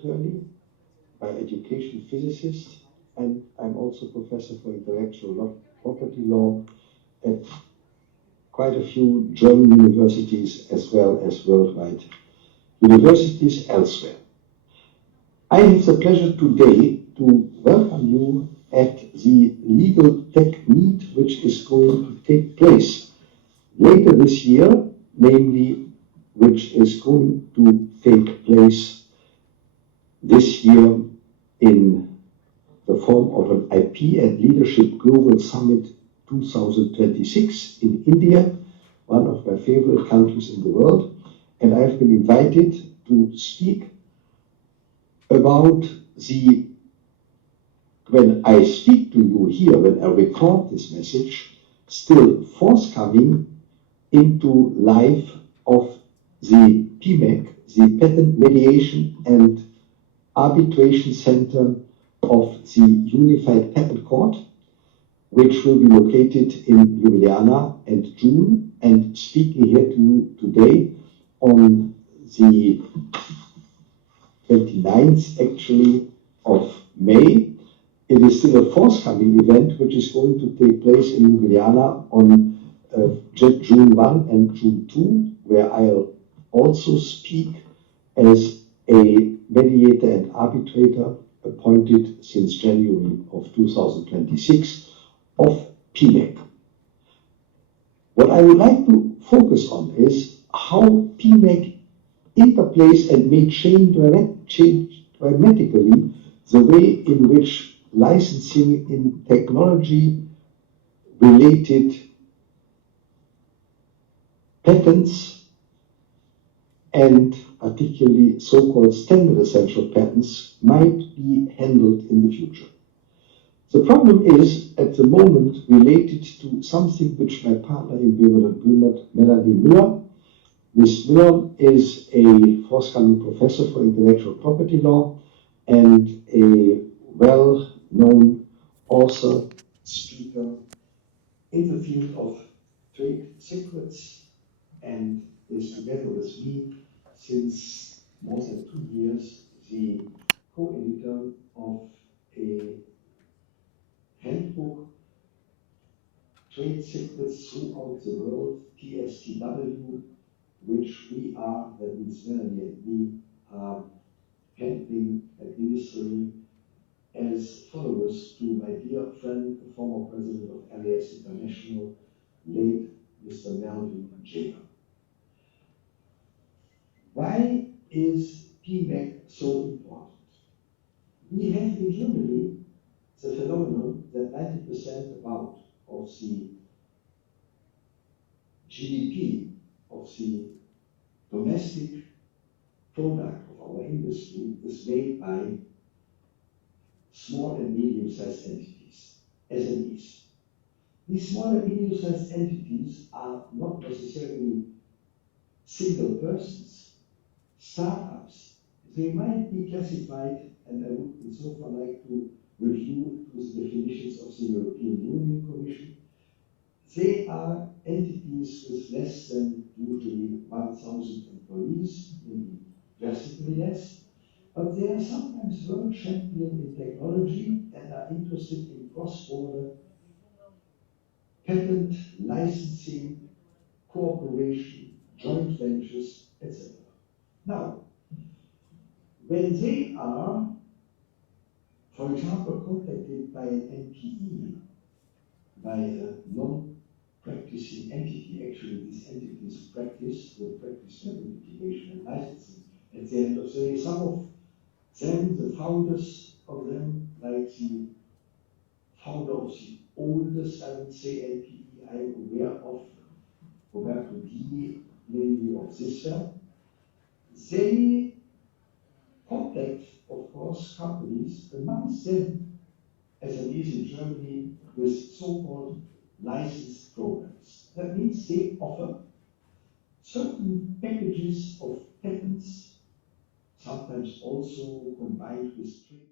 attorney, by education physicist, and I'm also professor for intellectual property law at quite a few German universities as well as worldwide universities elsewhere. I have the pleasure today to welcome you at the Legal Tech Meet, which is going to take place later this year, namely, which is going to take place this year in the form of an IP and Leadership Global Summit 2026 in India, one of my favorite countries in the world. And I've been invited to speak about when I speak to you here, when I record this message, still forthcoming into life of the PMAC, the Patent Mediation and Arbitration Center of the Unified Patent Court, which will be located in Ljubljana in June, and speaking here to you today on the 29th actually of May. It is still a forthcoming event which is going to take place in Ljubljana on June 1 and June 2, where I'll also speak as a mediator and arbitrator appointed since January of 2026 of PMAC. What I would like to focus on is how PMAC interplays and may change dramatically the way in which licensing in technology related patents and particularly so-called standard essential patents might be handled in the future. The problem is, at the moment, related to something which my partner in Boehmert, Melanie Müller. Ms. Müller is a forthcoming professor for intellectual property law and a well-known author, speaker in the field of trade secrets, and is together with me since more than 2 years the co-editor of a handbook, Trade Secrets Throughout the World, TSTW, which we are, that means Melanie and me, are handling, administering as followers to my dear friend, the former president of LAS International, late Mr. Melvin Jacob. Why is PMAC so important? We have in Germany the phenomenon that 90% about of the GDP, of the domestic product of our industry is made by small and medium-sized entities, SMEs. These small and medium-sized entities are not necessarily single persons, startups. They might be classified, and I would in so far like to review the definitions of the European Union Commission. They are entities with less than usually 1,000 employees, maybe drastically less, but they are sometimes world champion in technology and are interested in cross-border patent, licensing, cooperation, joint ventures, etc. Now, when they are, for example, contacted by an NPE, by a non-practicing entity, actually these entities practice patent litigation and licensing. At the end of the day, some of them, the founders of them, like the founder of the oldest, I would say, NPE I'm aware of, Roberto Dini, namely of this firm, they contact, of course, companies, amongst them, as it is in Germany, with so-called licensed programs. That means they offer certain packages of patents, sometimes also combined with trade